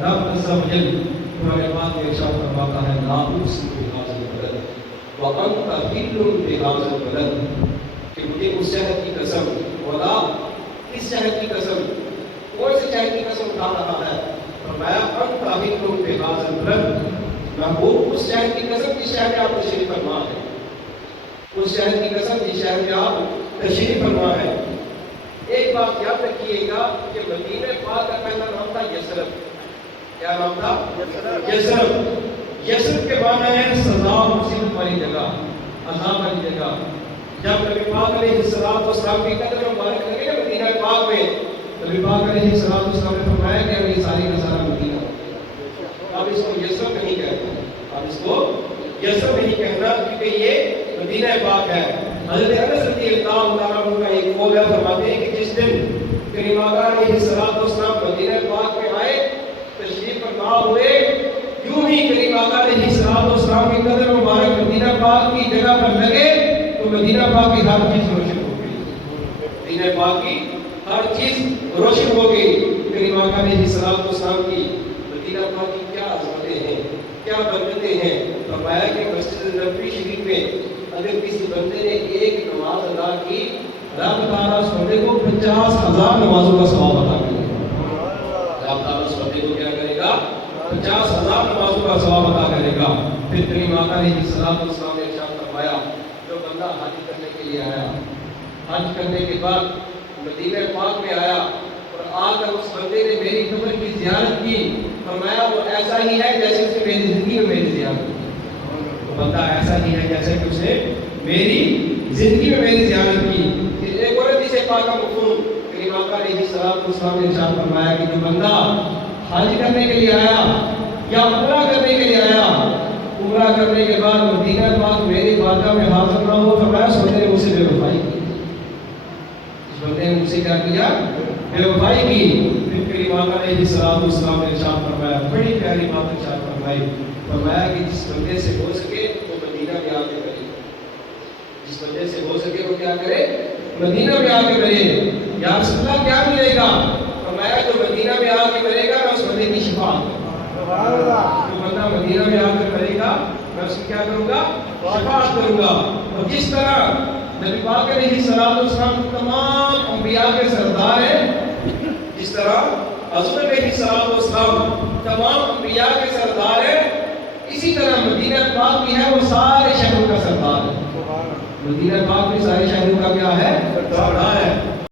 رب عز و جل قرآن پاک میں ارشاد فرماتا ہے لا اقسم بهذا البلد وانت حل بهذا البلد، کہ مجھے اس شہر کی قسم، ولا اس شہر کی قسم، کون سے شہر کی قسم اٹھا رہا ہے؟ فرمایا انت حل بهذا البلد، محبوب اس شہر کی قسم جس شہر میں آپ تشریف فرما ہے، اس شہر کی قسم جس شہر میں آپ تشریف فرما ہے۔ ایک بات یاد رکھیے گا کہ مدینہ پاک کا پہلا نام تھا یثرب۔ کیا نام تھا؟ یثرب۔ یثرب کے معنی ہے سزا مصیبت والی جگہ، عذاب والی جگہ۔ جب نبی پاک علیہ السلام کی قدم مبارک لگے نا مدینہ پاک میں، نبی پاک علیہ السلام نے فرمایا کہ اب یہ ساری کا سارا مدینہ، اب اس کو یثرب نہیں کہنا، اب اس کو یثرب نہیں کہنا کیونکہ یہ مدینہ پاک ہے۔ حضرت انس رضی اللہ عنہ کا ایک قول ہے، فرماتے ہیں کہ جس دن کریم آقا علیہ السلام مدینہ پاک میں آئے، تشریف فرما ہوئے، یوں ہی کریم آقا علیہ السلام کی قدم مبارک مدینہ پاک کی جگہ پر لگے تو مدینہ پاک کی ہر چیز روشن ہو گئی، مدینہ پاک کی ہر چیز روشن ہو گئی۔ کریم آقا علیہ السلام کی مدینہ پاک کی کیا عظمتیں ہیں، کیا برکتیں ہیں۔ فرمایا کہ مسجد نبوی شریف میں اگر کسی بندے نے ایک نماز ادا کی، رب تعالیٰ اس بندے کو 50,000 نمازوں کا ثواب عطا کرے گا۔ رب تعالیٰ اس بندے کو کیا کرے گا؟ 50,000 نمازوں کا ثواب عطا کرے گا۔ پھر کریم آقا علیہ السلام نے ارشاد فرمایا جو بندہ حج کرنے کے لیے آیا، حج کرنے کے بعد مدینہ پاک میں آیا اور آ کر اس بندے نے میری قبر کی زیارت کی، فرمایا وہ ایسا ہی ہے جیسے اس نے میری زندگی میں میری زیارت کی۔ بندہ ایسا ہی ہے جیسے کہ اس نے میری زندگی میں میری زیارت کی۔ ایک اور حدیث پاک کا مفہوم کریم آقا علیہ السلام نے ارشاد فرمایا کہ جو بندہ حج کرنے کے لیے آیا یا عمرہ کرنے کے لیے آیا، عمرہ کرنے کے بعد مدینہ پاک میری بارگاہ میں حاضر نہ ہو، فرمایا اس بندے نے مجھ سے بے وفائی کی، اس بندے نے مجھ سے کیا کیا؟ بے وفائی کی۔ پھر کریم آقا علیہ السلام نے ارشاد فرمایا، بڑی پیاری بات ارشاد فرمائی، فرمایا کہ جس بندے سے ہو سکے وہ مدینہ میں آ کے کرے، جس بندے سے ہو سکے وہ کیا کرے؟ مدینہ میں آ کے کرے۔ یا رسول اللہ کیا ملے گا؟ فرمایا جو مدینہ میں آ کے کرے گا میں اس بندے کی شفاعت کروں گا، جو بندہ مدینہ میں آ کر کرے گا میں اس کی کیا کروں گا؟ شفاعت کروں گا۔ اور جس طرح نبی پاک علیہ السلام تمام انبیاء کے سردار ہیں، جس طرح حضرت علیہ السلام تمام انبیاء کے سردار ہیں، اسی طرح مدینہ پاک بھی ہے وہ سارے شہروں کا سردار ہے۔ مدینہ پاک بھی سارے شہروں کا کیا ہے؟ سردار ہے۔